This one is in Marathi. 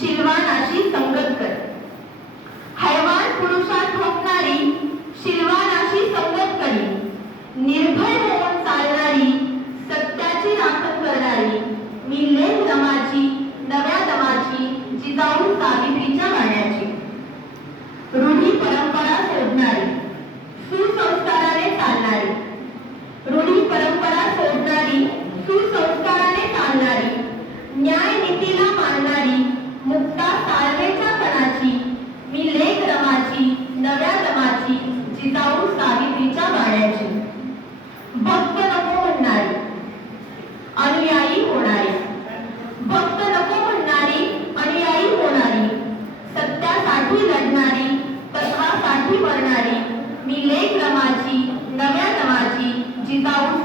शिलवानाशी संगत कर. हैवान पुरुषात ठोकणारी शिलवानाशी संगत करी. निर्भय होऊन चालणारी सत्याची राखण करणारी. मी लेख दमाची नव्या दमाची जिजाऊन सावित्रीच्या कथासाठी मी लेख रमाची नव्या नवाची जिताऊ